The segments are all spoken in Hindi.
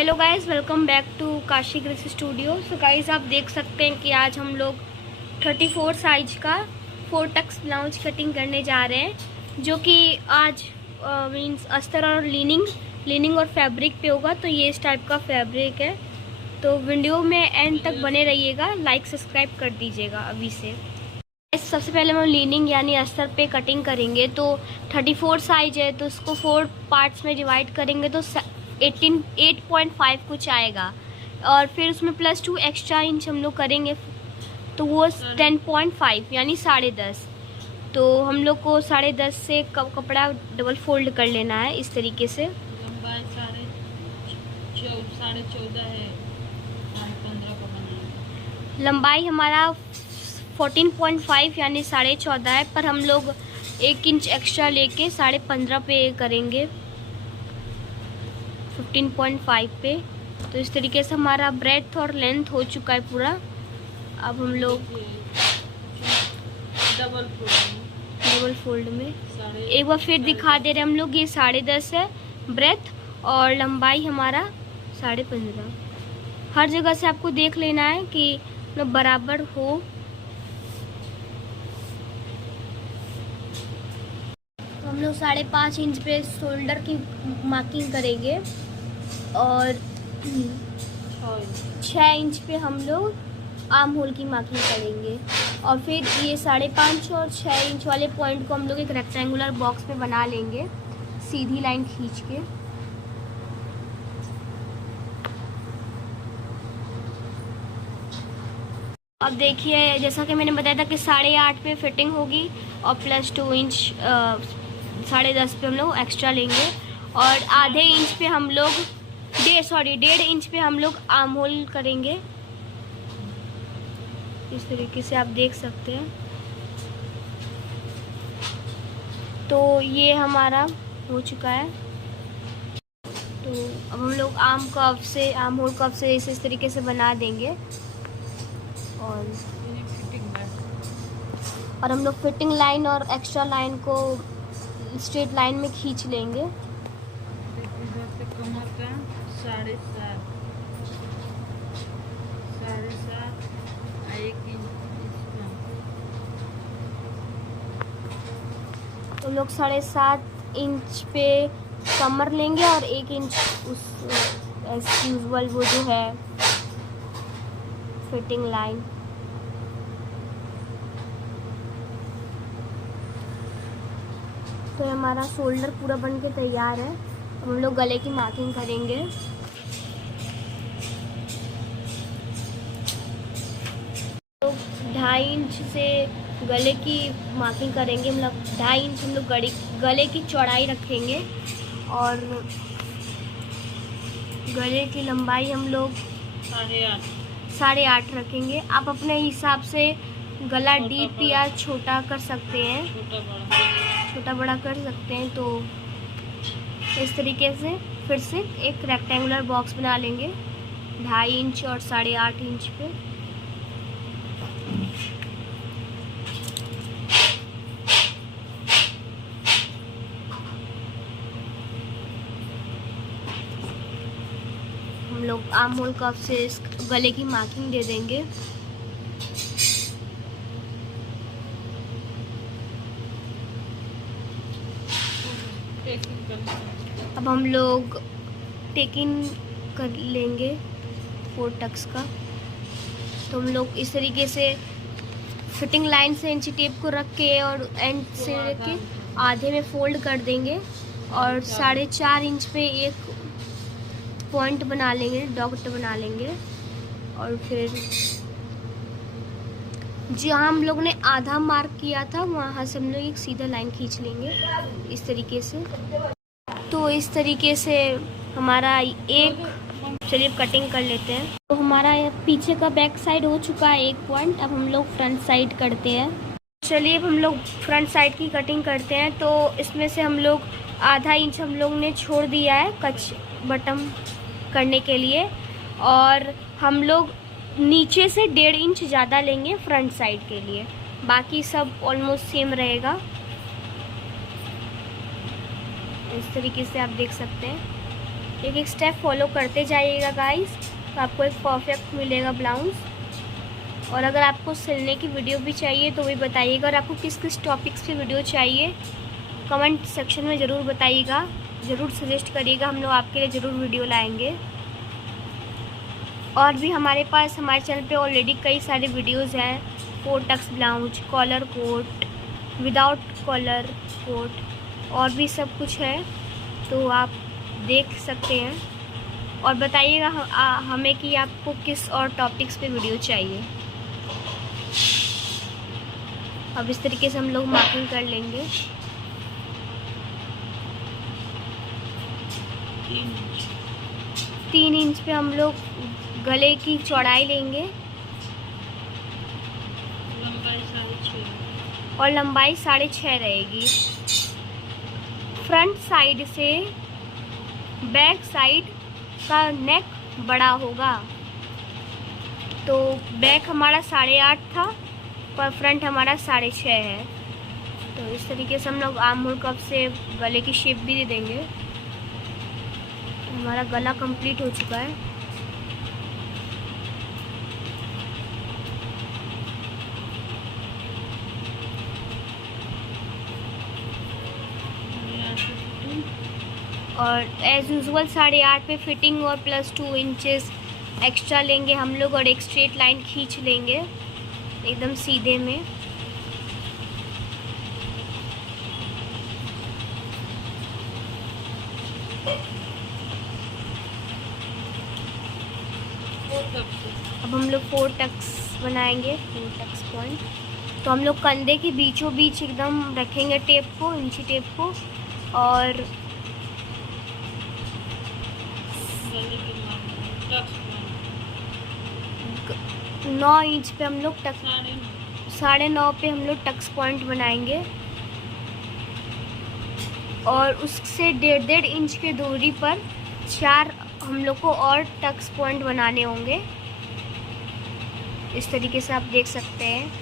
Hello guys, welcome back to Kashi Grace Studio. So guys, आप देख सकते हैं कि आज हम लोग 34 साइज का 4 टक्स ब्लाउज कटिंग करने जा रहे हैं, जो कि आज मींस अस्तर और लीनिंग और फैब्रिक पे होगा। तो ये इस टाइप का फैब्रिक है। तो वीडियो में एंड तक बने रहिएगा, लाइक सब्सक्राइब कर दीजिएगा अभी से। सबसे पहले हम लीनिंग यानी अस्तर पे कटिंग करेंगे। तो 34 साइज है, तो उसको 4 पार्ट्स में डिवाइड करेंगे तो 8.5 कुछ आएगा, और फिर उसमें +2 एक्स्ट्रा इंच हम लोग करेंगे, तो वो 10.5 यानी 10.5। तो हम लोग को 10.5 से कपड़ा डबल फोल्ड कर लेना है इस तरीके से। लंबाई 14.5 है, 15 का बनाएंगे। लंबाई हमारा 14.5 यानी 14.5 है, पर हम लोग 1 इंच एक्स्ट्रा लेके 15.5 पे करेंगे, 15.5 पे। तो इस तरीके से हमारा ब्रेड्थ और लेंथ हो चुका है पूरा। अब हम लोग डबल फोल्ड में एक बार फिर दिखा दे रहे हम लोग। ये 10.5 है ब्रेथ, और लंबाई हमारा 15.5। हर जगह से आपको देख लेना है कि बराबर हो। हम लोग 5.5 इंच पे शोल्डर की मार्किंग करेंगे, और 6 इंच पे हम लोग आर्म होल की मार्किंग करेंगे। और फिर ये 5.5 और 6 इंच वाले पॉइंट को हम लोग एक रेक्टेंगुलर बॉक्स में बना लेंगे, सीधी लाइन खींच के। अब देखिए, जैसा कि मैंने बताया था कि 8.5 पे फिटिंग होगी, और +2 इंच 10.5 पे हम लोग एक्स्ट्रा लेंगे, और आधे इंच पे हम लोग 1.5 इंच पे हम लोग आर्म होल करेंगे। इस तरीके से आप देख सकते हैं। तो ये हमारा हो चुका है। तो अब हम लोग आर्म होल कर्व से इस तरीके से बना देंगे, और हम लोग फिटिंग लाइन और एक्स्ट्रा लाइन को स्ट्रेट लाइन में खींच लेंगे। कमर का 7.5 1 इंच। तो लोग 7.5 इंच पे कमर लेंगे, और 1 इंच उस एज यूजुअल वो जो है फिटिंग लाइन। तो हमारा शोल्डर पूरा बन के तैयार है। अब हम लोग गले की मार्किंग करेंगे। तो 2.5 इंच से गले की मार्किंग करेंगे, मतलब 2.5 इंच हम लोग गले की चौड़ाई रखेंगे, और गले की लंबाई हम लोग 8.5 रखेंगे। आप अपने हिसाब से गला डीप या छोटा कर सकते हैं, छोटा बड़ा कर सकते हैं। तो इस तरीके से फिर से एक रेक्टेंगुलर बॉक्स बना लेंगे 2.5 इंच और 8.5 इंच पे। हम लोग आर्म होल कर्व से इस गले की मार्किंग दे देंगे। अब हम लोग टेकिंग कर लेंगे 4 टक्स का। तो हम लोग इस तरीके से फिटिंग लाइन से इंची टेप को रख के और एंड से रख के आधे में फोल्ड कर देंगे, और 4.5 इंच पे एक पॉइंट बना लेंगे, डॉट बना लेंगे, और फिर जहाँ हम लोग ने आधा मार्क किया था वहाँ से हम लोग एक सीधा लाइन खींच लेंगे इस तरीके से। तो इस तरीके से हमारा एक, चलिए कटिंग कर लेते हैं। तो हमारा पीछे का बैक साइड हो चुका है 1 पॉइंट। अब हम लोग फ्रंट साइड करते हैं। चलिए अब हम लोग फ्रंट साइड की कटिंग करते हैं। तो इसमें से हम लोग आधा इंच हम लोग ने छोड़ दिया है कच बटन करने के लिए, और हम लोग नीचे से 1.5 इंच ज़्यादा लेंगे फ्रंट साइड के लिए। बाकी सब ऑलमोस्ट सेम रहेगा। इस तरीके से आप देख सकते हैं। एक एक स्टेप फॉलो करते जाइएगा गाइस, तो आपको एक परफेक्ट मिलेगा ब्लाउज। और अगर आपको सिलने की वीडियो भी चाहिए तो भी बताइएगा, और आपको किस किस टॉपिक्स पे वीडियो चाहिए कमेंट सेक्शन में ज़रूर बताइएगा, ज़रूर सजेस्ट करिएगा, हम लोग आपके लिए ज़रूर वीडियो लाएंगे। और भी हमारे पास हमारे चैनल पे ऑलरेडी कई सारे वीडियोस हैं, 4 tucks blouse, collar coat, without collar coat और भी सब कुछ है, तो आप देख सकते हैं। और बताइएगा हमें कि आपको किस और टॉपिक्स पे वीडियो चाहिए। अब इस तरीके से हम लोग मार्किंग कर लेंगे। 3 इंच पे हम लोग गले की चौड़ाई लेंगे और लंबाई 6.5 रहेगी। फ्रंट साइड से बैक साइड का नेक बड़ा होगा, तो बैक हमारा 8.5 था पर फ्रंट हमारा 6.5 है। तो इस तरीके से हम लोग आर्म होल कप से गले की शेप भी दे देंगे। हमारा गला कंप्लीट हो चुका है। और एज़ यूजुअल 8.5 पे फिटिंग और प्लस 2 इंचेस एक्स्ट्रा लेंगे हम लोग, और एक स्ट्रेट लाइन खींच लेंगे एकदम सीधे में। अब हम लोग 4 टक्स बनाएंगे, 4 टक्स पॉइंट। तो हम लोग कंधे के बीचों बीच एकदम रखेंगे टेप को, इंची टेप को, और 9 इंच पे हम लोग 9.5 पे हम लोग टक्स पॉइंट बनाएंगे। और उससे 1.5 इंच की दूरी पर 4 हम लोग को और टक्स पॉइंट बनाने होंगे। इस तरीके से आप देख सकते हैं।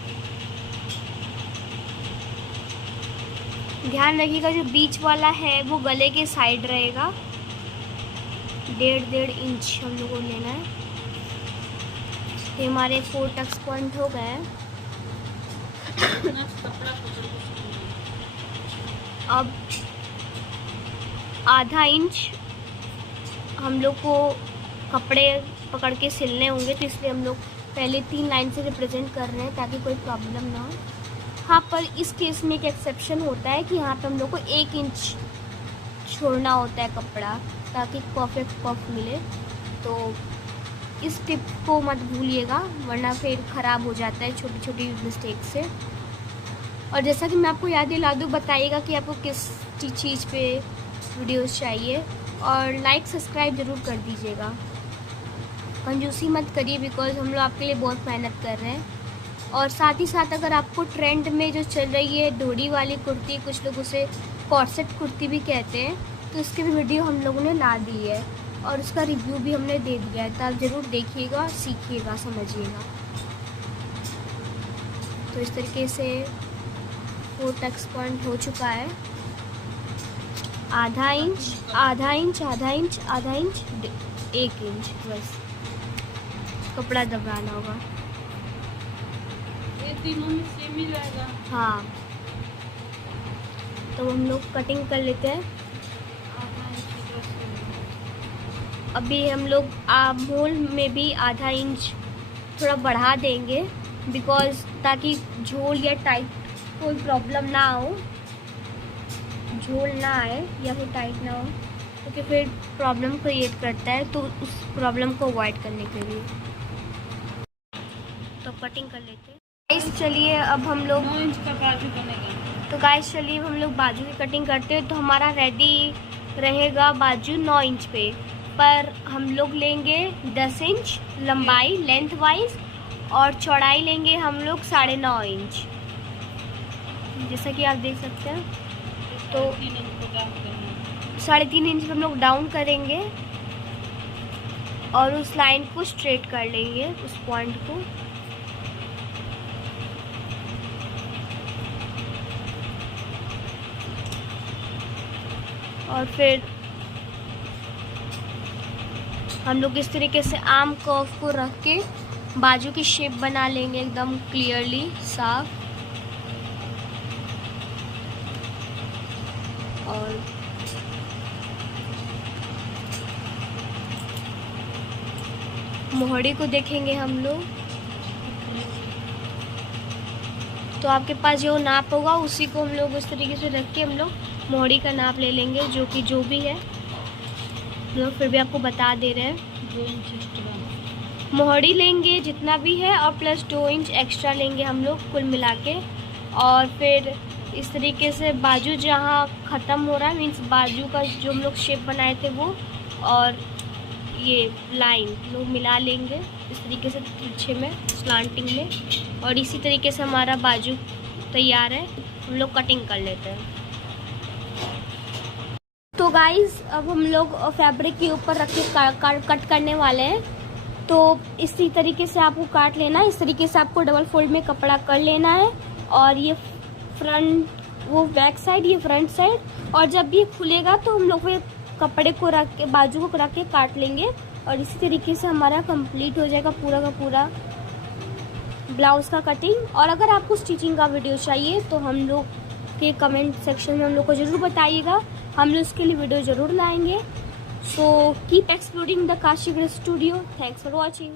ध्यान रखिएगा जो बीच वाला है वो गले के साइड रहेगा। 1.5 इंच हम लोग को लेना है। ये हमारे 4 टक्स पॉइंट हो गए हैं। अब आधा इंच हम लोग को कपड़े पकड़ के सिलने होंगे, तो इसलिए हम लोग पहले 3 लाइन से रिप्रेजेंट कर रहे हैं ताकि कोई प्रॉब्लम ना हो। हाँ, पर इस केस में एक एक्सेप्शन होता है कि यहाँ पे हम लोग को 1 इंच छोड़ना होता है कपड़ा, ताकि परफेक्ट पफ मिले। तो इस टिप को मत भूलिएगा, वरना फिर ख़राब हो जाता है छोटी छोटी मिस्टेक से। और जैसा कि मैं आपको याद दिला दूँ, बताइएगा कि आपको किस चीज़ पे वीडियोस चाहिए, और लाइक सब्सक्राइब ज़रूर कर दीजिएगा। कंजूसी मत करिए, बिकॉज हम लोग आपके लिए बहुत मेहनत कर रहे हैं। और साथ ही साथ अगर आपको ट्रेंड में जो चल रही है डोरी वाली कुर्ती, कुछ लोग उसे कॉर्सेट कुर्ती भी कहते हैं, तो इसकी भी वीडियो हम लोगों ने ला दी है और उसका रिव्यू भी हमने दे दिया है। तो आप ज़रूर देखिएगा, सीखिएगा, समझिएगा। तो इस तरीके से 4 टक्स पॉइंट हो चुका है। आधा इंच, आधा इंच, आधा इंच, आधा इंच, 1 इंच बस कपड़ा दबाना होगा। ये तीनों में सेम ही रहेगा। हाँ, तो हम लोग कटिंग कर लेते हैं। अभी हम लोग मोल में भी आधा इंच थोड़ा बढ़ा देंगे, बिकॉज ताकि झोल या टाइट कोई प्रॉब्लम ना हो, झोल ना आए या फिर टाइट ना हो, क्योंकि फिर प्रॉब्लम क्रिएट करता है। तो उस प्रॉब्लम को अवॉइड करने के लिए तो कटिंग कर लेते हैं। गाइस चलिए अब हम लोग 9 इंच का बाजू बनेगा। तो गाइस चलिए हम लोग बाजू की कटिंग करते हैं। तो हमारा रेडी रहेगा बाजू 9 इंच पे, पर हम लोग लेंगे 10 इंच लंबाई लेंथ वाइज, और चौड़ाई लेंगे हम लोग 9.5 इंच, जैसा कि आप देख सकते हैं। तो 3.5 इंच हम लोग डाउन करेंगे और उस लाइन को स्ट्रेट कर लेंगे, उस पॉइंट को। और फिर हम लोग इस तरीके से आर्म कर्व को रख के बाजू की शेप बना लेंगे एकदम क्लियरली साफ। और मोहड़ी को देखेंगे हम लोग, तो आपके पास जो नाप होगा उसी को हम लोग उस तरीके से रख के हम लोग मोहड़ी का नाप ले लेंगे, जो भी है हम लोग फिर भी आपको बता दे रहे हैं। 2 इंच एक्स्ट्रा मोहड़ी लेंगे जितना भी है और प्लस 2 इंच एक्स्ट्रा लेंगे हम लोग कुल मिला के। और फिर इस तरीके से बाजू जहाँ ख़त्म हो रहा है, मीन्स बाजू का जो हम लोग शेप बनाए थे वो और ये लाइन लोग मिला लेंगे इस तरीके से तिरछे में, स्लांटिंग में। और इसी तरीके से हमारा बाजू तैयार है, हम लोग कटिंग कर लेते हैं। तो गाइस अब हम लोग फैब्रिक के ऊपर रख के कट करने वाले हैं। तो इसी तरीके से आपको काट लेना है, इस तरीके से आपको डबल फोल्ड में कपड़ा कर लेना है। और ये फ्रंट, वो बैक साइड, ये फ्रंट साइड। और जब ये खुलेगा तो हम लोग फिर कपड़े को रख के, बाजू को रख के काट लेंगे। और इसी तरीके से हमारा कंप्लीट हो जाएगा पूरा का पूरा ब्लाउज़ का कटिंग। और अगर आपको स्टिचिंग का वीडियो चाहिए तो हम लोग के कमेंट सेक्शन में हम लोग को ज़रूर बताइएगा, हम लोग उसके लिए वीडियो ज़रूर लाएंगे। So keep exploring the Kashi Grace studio. Thanks for watching.